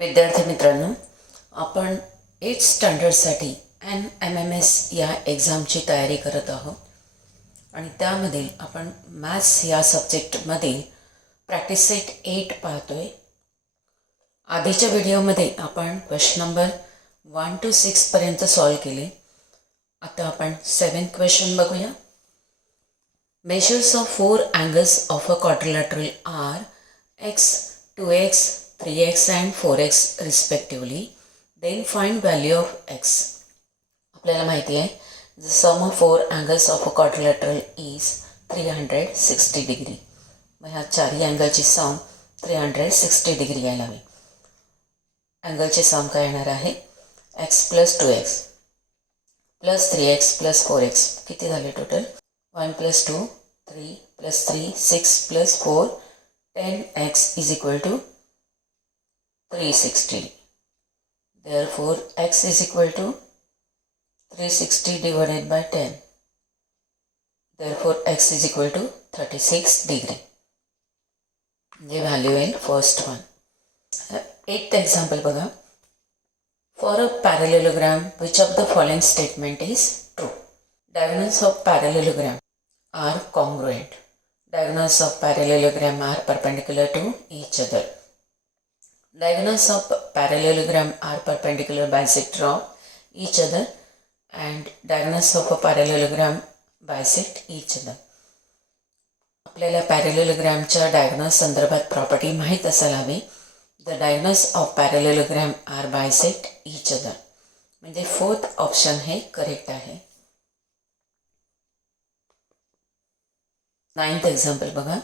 विद्यार्थी मित्रांनो, आपण 8th स्टँडर्डसाठी NMMS या एक्झामची तयारी करत आहोत आणि त्यामध्ये आपण मॅथ्स या सब्जेक्टमधील प्रॅक्टिस सेट 8 पाहतोय. आधीच्या व्हिडिओमध्ये आपण क्वेश्चन नंबर 1 to 6 पर्यंत सॉल्व केले. आता आपण 7th क्वेश्चन बघूया. Measures of 4 angles of a quadrilateral are x, 2x, 3x and 4x respectively. Then find value of x. आपल्याला माहिती आहे the sum of 4 angles of a quadrilateral is 360 degree. मग ह्या चारही अँगलची सम 360 डिग्री यायला हवी. अँगलची सम काय येणार आहे x plus 2x plus 3x plus 4x किती झाले total 1 plus 2 3 plus 3 6 plus 4 10x is equal to 360. Therefore x is equal to 360 divided by 10. Therefore x is equal to 36 degree. The value in first one. 8th example बघा. For a parallelogram, which of the following statement is true? Diagonals of parallelogram are congruent. Diagonals of parallelogram are perpendicular to each other. Diagonals of parallelogram are perpendicular bisector of each other and diagonals of a parallelogram bisect each other. आपल्याला पॅरेलेलोग्रामच्या diagonal संदर्भात property माहीत असायला हवी. The diagonals of parallelogram are bisect each other. म्हणजे fourth option हे correct आहे. 9th example बघा.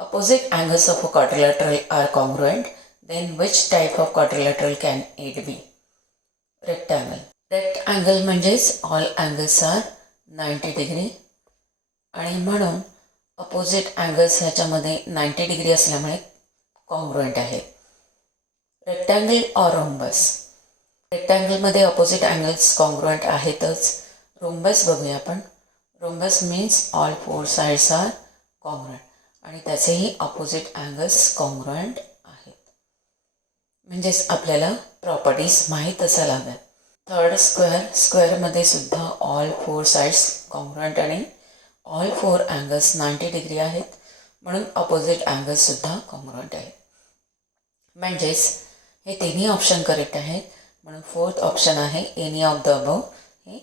Opposite angles of a quadrilateral are congruent. Then which type of quadrilateral can it be? Rectangle. Rectangle म्हणजेच all angles are 90 degree आणि म्हणून opposite angles ह्याच्यामध्ये 90 degree असल्यामुळे congruent आहे. रेक्टँगल और रोम्बस. रेक्टँगलमध्ये ऑपोजिट अँगल्स कॉन्ग्रुएंट आहेतच. रोम्बस बघूया आपण. Rhombus means all 4 sides are congruent आणि त्याचेही ऑपोजिट अँगल्स कॉन्ग्रुएंट आहेत. म्हणजेच आपल्याला प्रॉपर्टीज माहीत असायला हव्यात. थर्ड स्क्वेअरमध्ये सुद्धा ऑल 4 साइड्स कॉन्ग्रुएंट आणि ऑल 4 अँगल्स 90 डिग्री आहेत म्हणून ऑपोजिट अँगल्ससुद्धा कॉन्ग्रुएंट आहेत. म्हणजेच हे तिन्ही ऑप्शन करेक्ट आहेत म्हणून फोर्थ ऑप्शन आहे एनी ऑफ द अबव हे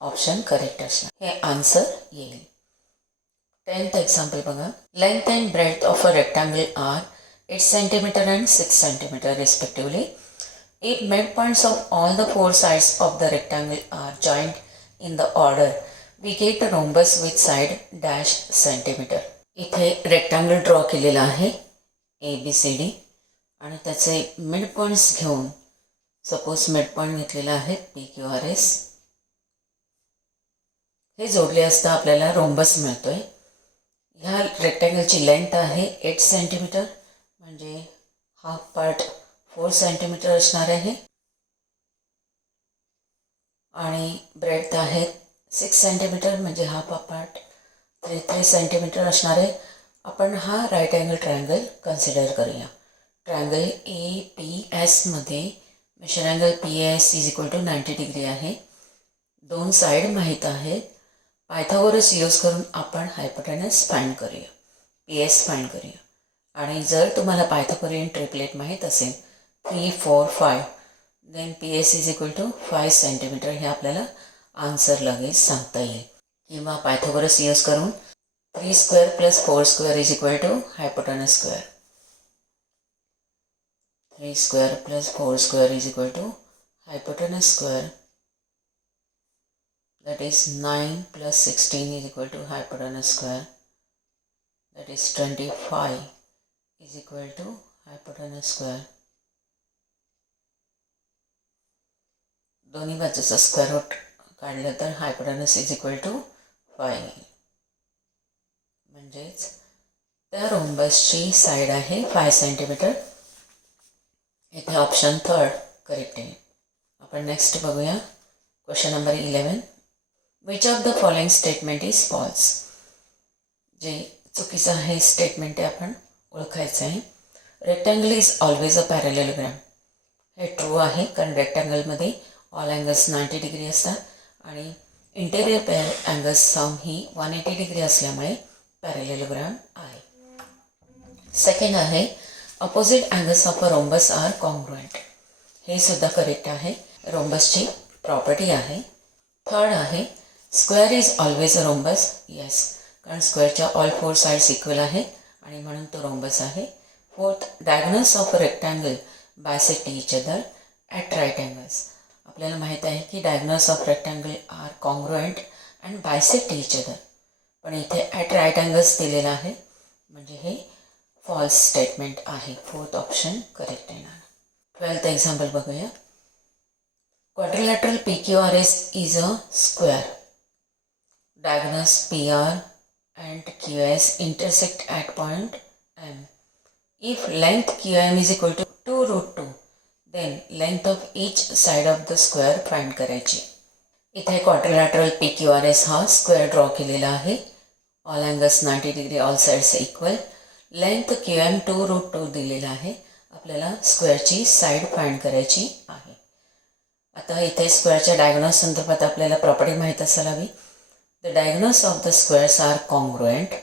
ऑप्शन करेक्ट असणार. हे आन्सर येईल. 10th एक्झाम्पल बघा. Length and breadth of a rectangle are 8 cm and 6 cm respectively. If midpoints of all the 4 sides of the rectangle are joined in the order, we get a rhombus with side dash centimeter. इथे rectangle draw केलेला आहे ABCD आणि त्याचे mid points घेऊन suppose mid point घेतलेला आहे PQRS. हे जोडले असता आपल्याला रोम्बस मिळतोय. ह्या रेक्टँगलची लेंथ आहे 8 cm म्हणजे हाफ पार्ट 4 cm असणार आहे आणि ब्रेथ आहे 6 cm म्हणजे हाफ पार्ट 3 cm असणार आहे. आपण हा राईट अँगल ट्रायंगल कन्सिडर करूया. ट्रायंगल APS मध्ये measure angle PAS is equal to 90 degree आहे. 2 साईड माहीत आहेत. पायथागोरस यूज करून आपण हायपोटेनस फाइंड करूया, PS फाइंड करूया. आणि जर तुम्हाला पायथागोरियन ट्रिपलेट माहीत असेल 3 4 5 then PS is equal to 5 cm हे आपल्याला आन्सर लगेच सांगता येईल. किंवा पायथागोरस यूज करून 3 square plus 4 square is equal to hypotenuse square. 3 square plus 4 square is equal to hypotenuse square, that is 9 plus 16 is equal to hypotenuse square, that is 25 is equal to hypotenuse square. दोन्ही बाजूचा square route काढलं तर hypotenuse is equal to 5. म्हणजेच त्या रोम्बसची side आहे 5 cm. इथे option third correct आहे. आपण नेक्स्ट बघूया. Question number 11. Which of the following statement is false. जे चुकीचं आहे स्टेटमेंट आहे आपण ओळखायचं आहे. Rectangle is always a parallelogram. हे ट्रू आहे, कारण रेक्टँगलमध्ये ऑल अँगल्स 90 डिग्री असतात आणि इंटेरियर अँगल्स सम ही 180 डिग्री असल्यामुळे पॅरलेलोग्राम आहे. सेकंड आहे opposite angles of a rhombus are congruent. हे सुद्धा करेक्ट आहे, रोम्बसची प्रॉपर्टी आहे. थर्ड आहे square is always a rhombus. Yes, कारण स्क्वेअरच्या ऑल 4 साइड्स इक्वल आहे आणि म्हणून तो रोम्बस आहे. Fourth, diagonals of a rectangle bisect each other at right angles. आपल्याला माहीत आहे की diagonals of rectangle are congruent and bisect each other, पण इथे ॲट राईट अँगल्स दिलेलं आहे, म्हणजे हे फॉल्स स्टेटमेंट आहे. फोर्थ ऑप्शन करेक्ट येणार. 12th एक्झाम्पल बघूया. Quadrilateral PQRS is a square. Diagonals PR and QS intersect at point M. If length QM is equal to 2 root 2, then length of each side of the square find करायची. इथे quadrilateral PQRS हा square draw केलेला आहे. All angles 90 degree, all sides equal. Length QM 2 root 2 दिलेला आहे. आपल्याला स्क्वेअरची side find करायची आहे. आता इथे स्क्वेअरच्या डायगोनल्स संदर्भात आपल्याला प्रॉपर्टी माहीत असायला हवी. The diagonals of the squares are congruent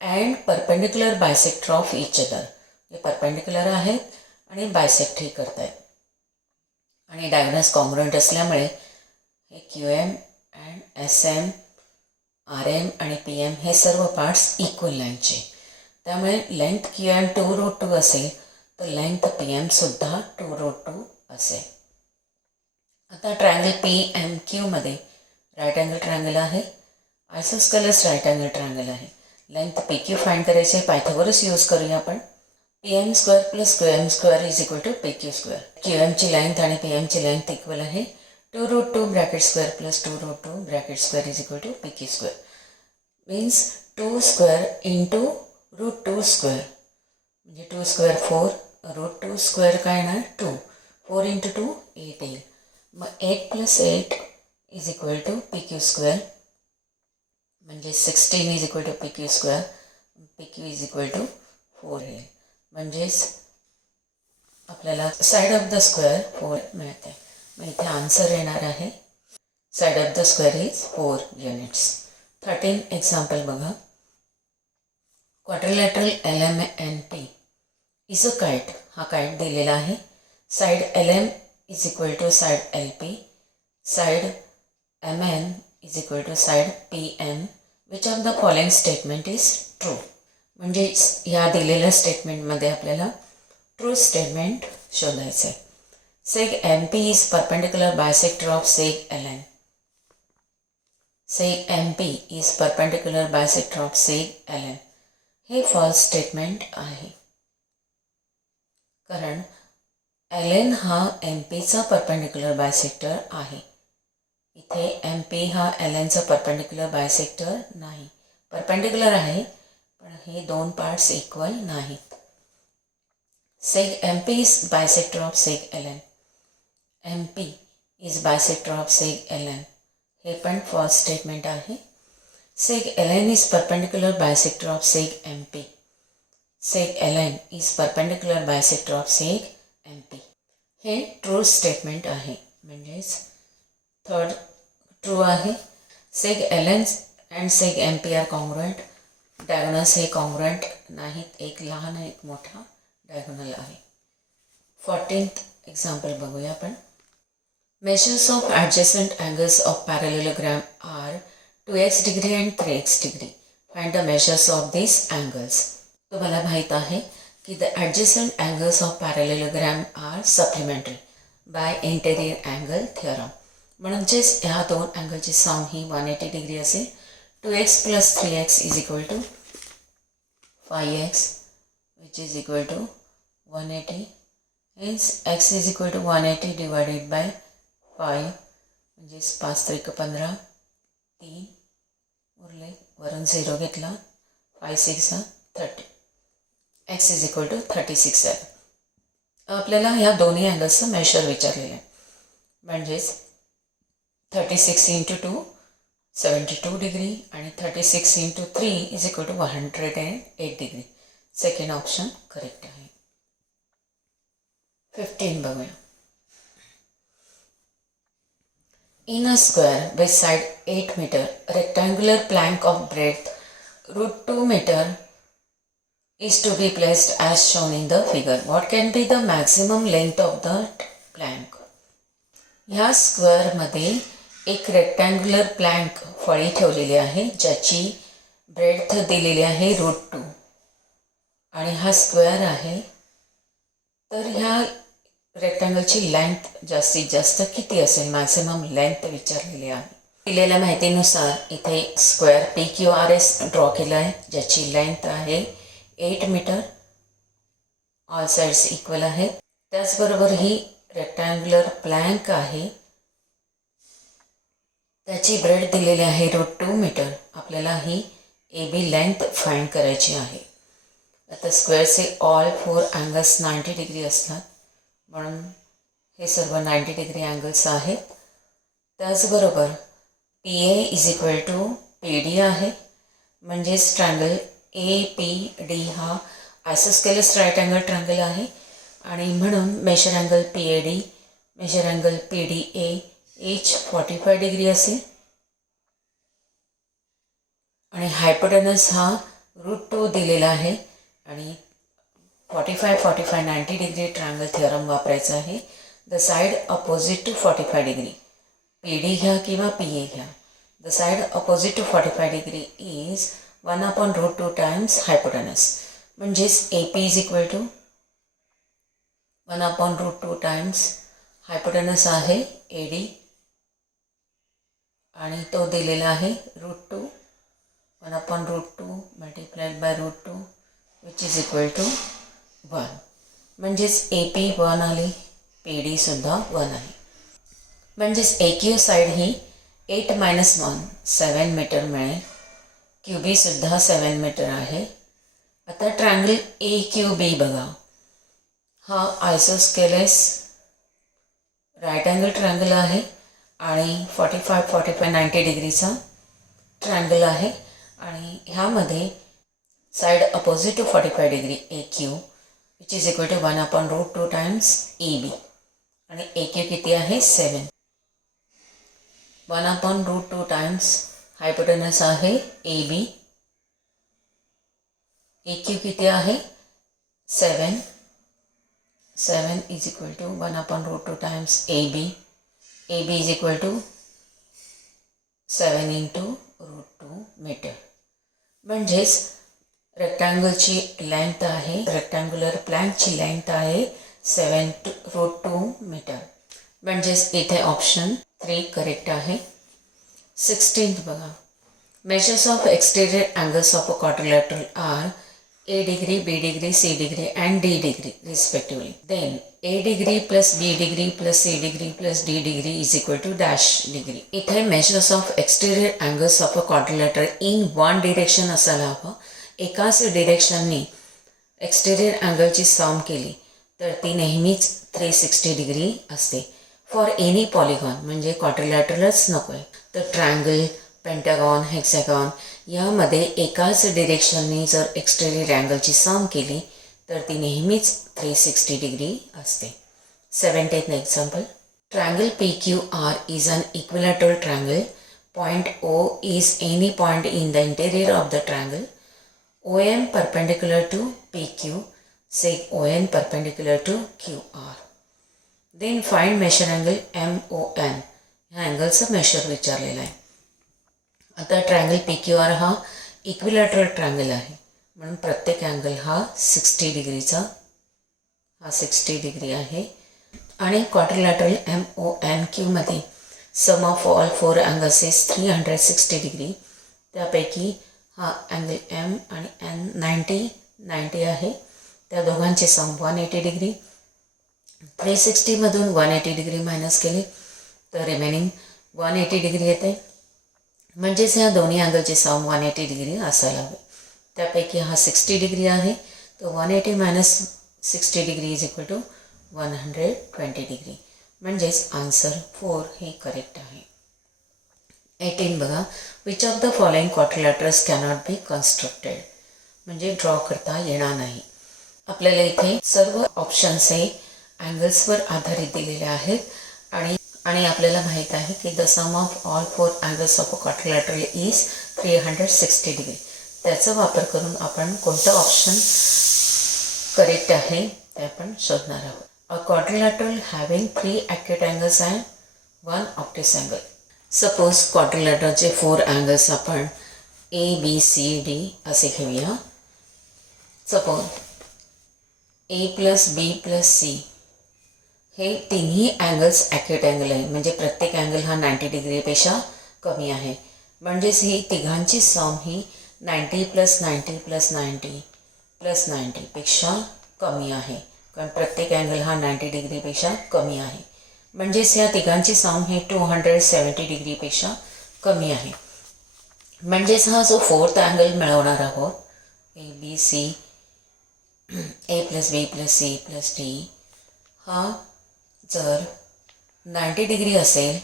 and perpendicular bisector of each other. हे परपेंडिक्युलर आहेत आणि बायसेक्टही करत आहेत आणि डायगोनल्स कॉन्ग्रुएंट असल्यामुळे हे QM अँड SM, RM आणि PM हे सर्व पार्ट्स इक्वल लाईनचे. त्यामुळे लेंथ QM 2 root 2 असेल तर लेंथ PM सुद्धा 2 root 2 असेल. आता ट्रायंगल PMQमध्ये राईट अँगल ट्रायंगल आहे, आयसोस्केलस राईट अँगल ट्रायंगल आहे. लेंथ PQ फाइंड करायचे, पायथागोरस यूज करूया आपण. PM square plus QM square is equal to PQ square. QMची लेंथ आणि PMची लेंथ इक्वल आहे. 2 root 2 bracket square plus 2 root 2 bracket square is equal to PQ square. Means 2 square into root 2 square, म्हणजे 2 square 4, route 2 square काय येणार 2, 4 into 2 8 येईल. मग 8 plus 8 is equal to PQ square, म्हणजे 16 is equal to PQ square. PQ is equal to 4 येईल. म्हणजेच आपल्याला side of the square 4 मिळते. मग इथे आन्सर येणार आहे side of the square is 4 units. 13th example बघा. Quadrilateral LMNP is a kite. हा काइट दिलेला आहे. Side LM is equal to side LP, side MN is equal to side PM. Which of the following statement is true. म्हणजे या दिलेल्या स्टेटमेंटमध्ये आपल्याला true statement शोधायचं आहे. Seg MP is perpendicular bisector of seg LN. Seg MP is perpendicular bisector of seg LN. हे false statement आहे, कारण LN हा MPचा परपेंडिक्युलर बायसेक्टर आहे. इथे MP हा LNचा परपेंडिक्युलर बायसेक्टर नाही. परपेंडिक्युलर आहे पण हे दोन पार्ट्स इक्वल नाहीत. सेग MP is bisector of seg LN. MP is bisector of seg LN. हे पण फॉल्स स्टेटमेंट आहे. Seg LN is perpendicular bisector of seg MP. Seg LN is perpendicular bisector of seg MP. हे true statement आहे, म्हणजेच third true आहे. Seg LN and seg MP are congruent. Diagonals हे congruent नाहीत, एक लहान एक मोठा डायगोनल आहे. 14th एक्झाम्पल बघूया आपण. Measures of adjacent angles of parallelogram are 2x degree and 3x degree. Find the measures of these angles. तुम्हाला माहीत आहे की the adjacent angles of parallelogram are supplementary by interior angle theorem. म्हणजेच ह्या दोन अँगलची सम ही 180 डिग्री असेल. 2x plus 3x is equal to 5x which is equal to 180. Hence x is equal to 180 divided by 5, म्हणजेच 5 त्रिक 15, 3 उरले, वरून 0 घेतला, 5 6 30. x इज इक्वल टू 36 आहे. आपल्याला ह्या दोन्ही अँगल्सचं मेजर विचारलेलं आहे. म्हणजेच 36 इंटू 2 72 डिग्री आणि 36 into 3 is equal to 108 degree. Second option correct आहे. 15 बघूया. In a square with side 8 meter, rectangular plank of breadth √2 meter is to be placed as shown in the figure. What can be the maximum length of the plank? ह्या स्क्वेअरमध्ये एक rectangular plank फळी ठेवलेली आहे ज्याची breadth दिलेली आहे √2 आणि हा स्क्वेअर आहे. तर ह्या रेक्टँगलची लेंथ जास्तीत जास्त किती असेल, मॅक्सिमम लेंथ विचारलेली आहे. दिलेल्या माहितीनुसार इथे स्क्वेअर PQRS ड्रॉ केला आहे ज्याची लेंथ आहे 8 मीटर. ऑल साइड्स इक्वल आहेत. त्याचबरोबर ही रेक्टँग्युलर प्लँक आहे, त्याची ब्रेड दिलेली आहे √2 मीटर. आपल्याला ही AB लेंथ फाइंड करायची आहे. आता स्क्वेअरचे ऑल 4 अँगल्स 90 डिग्री असतात म्हणून हे सर्व 90 डिग्री अँगल्स आहेत. त्याचबरोबर PA is equal to PD आहे. म्हणजेच ट्रायंगल APD हा आयसोस्केलस राईट अँगल ट्रायंगल आहे आणि म्हणून measure angle PAD, measure angle PDA each 45 degree असेल आणि हायपोटेनस हा √2 दिलेला आहे आणि 45 90 डिग्री ट्रायंगल थिअरम वापरायचा आहे. The side opposite to 45 degree PD घ्या किंवा PA घ्या. The side opposite to 45 degree is 1/√2 times hypotenuse. म्हणजेच AP is equal to 1/√2 times hypotenuse आहे AD आणि तो दिलेला आहे √2. 1/√2 multiplied by √2 which is equal to 1. म्हणजेच AP 1 आली, PD सुद्धा 1 आहे. म्हणजेच AQ साईड ही 8 - 1 7 मीटर मिळेल. QB सुद्धा 7 मीटर आहे. आता ट्रायंगल AQB बघा. हा आयसोस्केलेस राईट अँगल ट्रायंगल आहे आणि 45 90 डिग्रीचा ट्रायंगल आहे आणि ह्यामध्ये side opposite to 45 degree AQ which is equal to 1/√2 times EB आणि AQ किती आहे 7. 1/√2 टाइम्स हायपोटेनस आहे AB. AQ किती आहे 7. 7 is equal to 1/√2 times AB. AB is equal to 7 × √2 metre. म्हणजेच रेक्टँगलची लेंथ आहे, रेक्टँग्युलर प्लँकची लेंथ आहे 7/√2 मीटर. म्हणजेच इथे ऑप्शन 3 करेक्ट आहे. 16th बघा. Measures of exterior angles of a quadrilateral are A degree, B degree, C degree and D degree respectively. Then A degree plus B degree plus C degree plus D degree is equal to dash degree. इथे measures of exterior angles of a quadrilateral in one direction असायला हवं. एकाच डिरेक्शननी exterior अँगलची सम केली तर ती नेहमीच 360 degree असते. फॉर एनी पॉलिगॉन म्हणजे क्वाड्रिलॅटरलच नको आहे तर ट्रायंगल, पेंटागॉन, हेक्सागॉन यामध्ये एकाच डिरेक्शननी जर एक्सटेरियर अँगलची सम केली तर ती नेहमीच 360 डिग्री असते. 17th example. Triangle PQR is an equilateral triangle. Point O is any point in the interior of the triangle. OM perpendicular to PQ, sec ON perpendicular to QR. Then find measure angle MON. ह्या अँगलचं measure विचारलेलं आहे. आता triangle PQR हा equilateral triangle आहे म्हणून प्रत्येक angle हा 60 डिग्रीचा, हा 60 डिग्री आहे. आणि quadrilateral MONQ sum of all 4 angles is 360 degree. त्यापैकी हा अँगल M आणि N 90 आहे. त्या दोघांचे सम 180 डिग्री. 360मधून 180 डिग्री मायनस केले तर रिमेनिंग 180 डिग्री येते. म्हणजेच ह्या दोन्ही अँगलचे सम 180 डिग्री असायला हवे. त्यापैकी हा 60 डिग्री आहे तो 180 minus 60 degree is equal to 120 degree. म्हणजेच आन्सर 4 हे करेक्ट आहे. 18 बघा. Which of the following quadrilaterals cannot be constructed. म्हणजे ड्रॉ करता येणार नाही. आपल्याला इथे सर्व ऑप्शन्सचे अँगल्सवर आधारित दिलेले आहेत आणि आपल्याला माहीत आहे की the sum of all 4 angles of a quadrilateral is 360 degree. त्याचा वापर करून आपण कोणतं ऑप्शन करेक्ट आहे ते आपण शोधणार आहोत. A quadrilateral having 3 acute angles and 1 obtuse angle. Suppose क्वाड्रिलॅटरचे 4 अँगल्स आपण ABCD असे घेऊया. सपोज A+B+C हे तिन्ही अँगल्स ॲक्युट अँगल आहे, म्हणजे प्रत्येक अँगल हा 90 डिग्रीपेक्षा कमी आहे. म्हणजेच ही तिघांची सम ही 90 + 90 + 90 + 90 पेक्षा कमी आहे, कारण प्रत्येक अँगल हा 90 डिग्रीपेक्षा कमी आहे. म्हणजेच या तिघांची सम ही 270 डिग्रीपेक्षा कमी आहे. म्हणजेच हा जो 4th अँगल मिळवणार आहोत ABC A+B+C+D हा जर 90 डिग्री असेल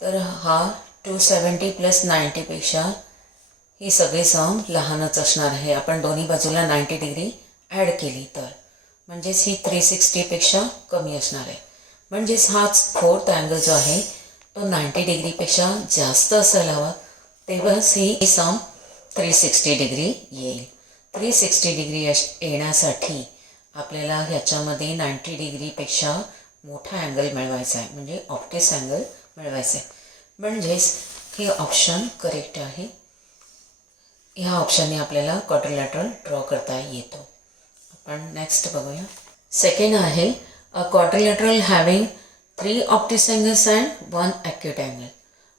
तर हा 270 + 90 पेक्षा ही सगळी सम लहानच असणार आहे. आपण दोन्ही बाजूला 90 डिग्री ॲड केली तर म्हणजेच ही 360 पेक्षा कमी असणार आहे. म्हणजेच हाच 4th अँगल जो आहे तो 90 डिग्रीपेक्षा जास्त असायला हवा, तेव्हाच ही सम 360 डिग्री येईल. 360 डिग्री येण्यासाठी आपल्याला ह्याच्यामध्ये 90 डिग्रीपेक्षा मोठा अँगल मिळवायचा आहे, म्हणजे ऑप्टिस अँगल मिळवायचा आहे. म्हणजेच हे ऑप्शन करेक्ट आहे. ह्या ऑप्शनने आपल्याला क्वाड्रिलॅटरल ड्रॉ करता येतो. आपण नेक्स्ट बघूया. सेकंड आहे a quadrilateral having 3 obtuse angles and 1 acute angle.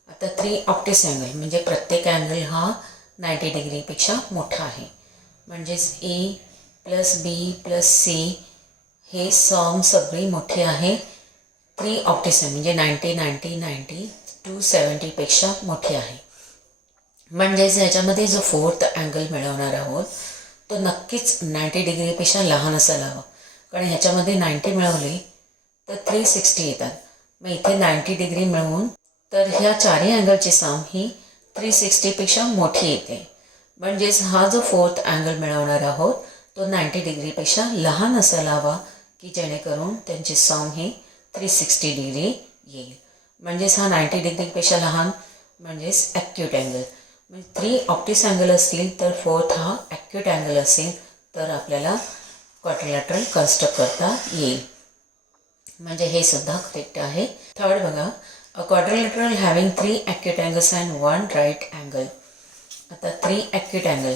आता 3 ऑप्टिस अँगल म्हणजे प्रत्येक अँगल हा 90 डिग्रीपेक्षा मोठा आहे. म्हणजेच A+B+C हे सम सगळी मोठी आहे. 3 ऑप्टिस म्हणजे 90 90 90 270 पेक्षा मोठी आहे. म्हणजेच याच्यामध्ये जो 4th अँगल मिळवणार आहोत तो नक्कीच 90 डिग्रीपेक्षा लहान असायला हवा, कारण ह्याच्यामध्ये 90 मिळवले तर 360 येतात. मग इथे 90 डिग्री मिळवून तर ह्या चारही अँगलची सम ही 360पेक्षा मोठी येते. म्हणजेच हा जो 4th अँगल मिळवणार आहोत तो 90 डिग्रीपेक्षा लहान असायला हवा, की जेणेकरून त्यांची सम ही 360 डिग्री येईल. म्हणजेच हा 90 डिग्रीपेक्षा लहान म्हणजेच ॲक्युट अँगल. म्हणजे 3 ऑप्टिस अँगल असतील तर 4th हा ॲक्युट अँगल असेल तर आपल्याला क्वाड्रिलॅटरल कन्स्ट्रक्ट करता येईल. म्हणजे हे सुद्धा करेक्ट आहे. थर्ड बघा a quadrilateral having 3 acute angles and 1 right angle. आता 3 ॲक्युट अँगल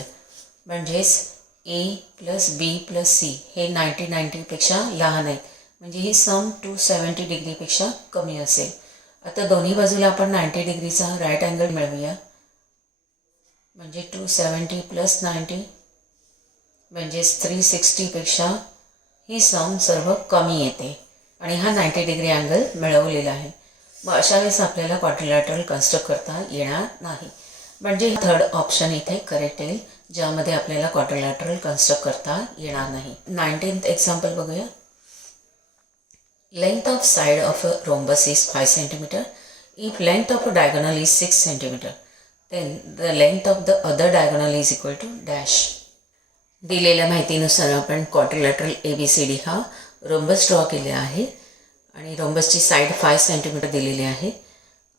म्हणजेच A+B+C हे 90 90पेक्षा लहान आहेत, म्हणजे ही सम 270 डिग्रीपेक्षा कमी असेल. आता दोन्ही बाजूला आपण 90 डिग्रीचा राईट अँगल मिळवूया. म्हणजे 270 + 90 म्हणजेच 360पेक्षा ही सम सर्व कमी येते आणि हा 90 डिग्री अँगल मिळवलेला आहे. मग अशा वेळेस आपल्याला क्वाड्रिलॅटरल कन्स्ट्रक्ट करता येणार नाही. म्हणजे थर्ड ऑप्शन इथे करेक्ट येईल, ज्यामध्ये आपल्याला क्वाड्रिलॅटरल कन्स्ट्रक्ट करता येणार नाही. 19th एक्झाम्पल बघूया. Length of side of a rhombus is 5 cm. If length of a diagonal is 6 cm, then the length of the other diagonal is equal to dash. दिलेल्या माहितीनुसार आपण क्वाड्रिलॅटरल ABCD हा rhombus draw केले आहे आणि रोम्बसची side 5 cm दिलेली आहे.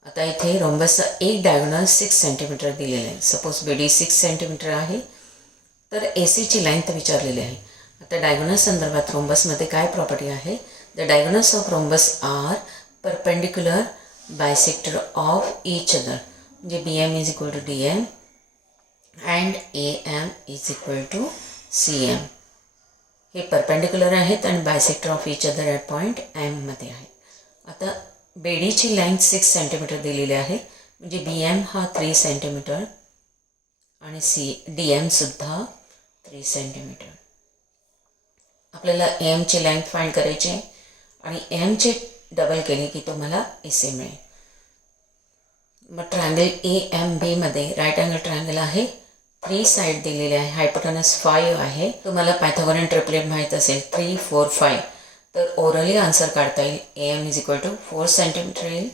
आता इथे रोम्बसचा एक डायगोनल 6 cm दिलेला आहे. सपोज BD 6 cm आहे तर ACची लेंथ विचारलेली आहे. आता डायगोनल संदर्भात रोम्बसमध्ये काय प्रॉपर्टी आहे? The diagonals of rhombus are perpendicular bisector of each other. म्हणजे BM is equal to DM and AM is equal to CM. हे परपेंडिक्युलर आहेत आणि bisector of each other at point M मध्ये आहे. आता BDची लेंथ 6 cm दिलेली आहे, म्हणजे BM हा 3 cm आणि DM सुद्धा 3 cm. आपल्याला AMची लेंथ फाइंड करायची आहे आणि AMची डबल केली की तुम्हाला AC मिळेल. मग ट्रायंगल AMB मध्ये राईट अँगल ट्रायंगल आहे. 3 साईड दिलेले आहे. हायपोटेनस 5 आहे. तुम्हाला पायथागोरियन ट्रिपलेट माहीत असेल 3 4 5, तर ओरली आन्सर काढता येईल. AM is equal to 4 cm येईल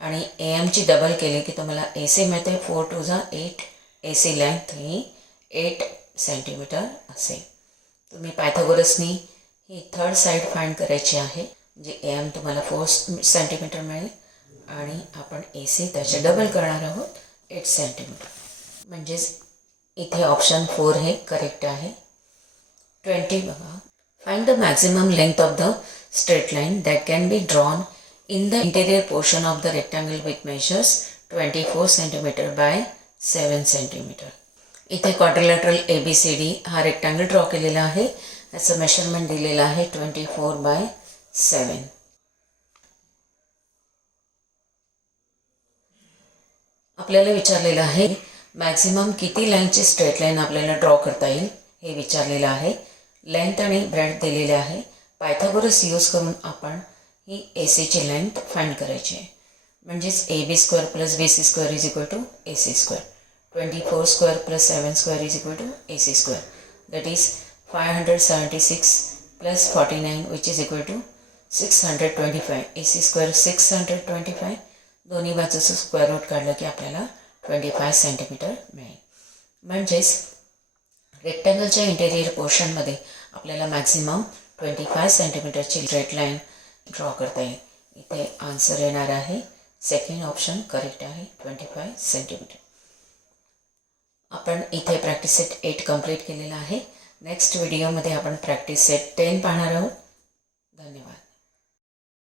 आणि AMची डबल केली की तुम्हाला AC मिळते. 4 2 8. AC लेंथ ही 8 cm असेल. तुम्ही पायथागोरसनी ही थर्ड साईड फाइंड करायची आहे. म्हणजे AM तुम्हाला 4 सेंटीमीटर मिळेल आणि आपण AC त्याचे डबल करणार आहोत 8 सेंटीमीटर. म्हणजेच इथे ऑप्शन 4 हे करेक्ट आहे. 20 बघा. Find the maximum length of the straight line that can be drawn in the interior portion of the rectangle with measures 24 centimetre bye 7 centimetre. इथे क्वाड्रिलॅटरल ABCD हा रेक्टँगल ड्रॉ केलेला आहे. त्याचं मेजरमेंट दिलेलं आहे 24 बाय 7. आपल्याला विचारलेलं आहे मॅक्झिमम किती लाईनची स्ट्रेट लाईन आपल्याला ड्रॉ करता येईल हे विचारलेलं आहे. लेंथ आणि ब्रेथ दिलेले आहे. पायथागोरस यूज करून आपण ही ACची लेंथ फाइंड करायची आहे. म्हणजेच AB² + BC² = AC². 24 square plus 7 square is equal to AC². That is 576 plus 49 which is equal to 625. AC² 625. दोन्ही बाजूचं स्क्वेअर रूट काढलं की आपल्याला 25 सेंटीमीटर मिळेल. म्हणजेच रेक्टँगलच्या इंटेरियर पोर्शनमध्ये आपल्याला मॅक्झिमम 25 सेंटीमीटरची स्ट्रेट लाईन ड्रॉ करता येईल. इथे आन्सर येणार आहे सेकंड ऑप्शन करेक्ट आहे 25 सेंटीमीटर. आपण इथे प्रॅक्टिस सेट 8 कंप्लीट केलेला आहे. नेक्स्ट व्हिडिओमध्ये आपण प्रॅक्टिस सेट 10 पाहणार आहोत.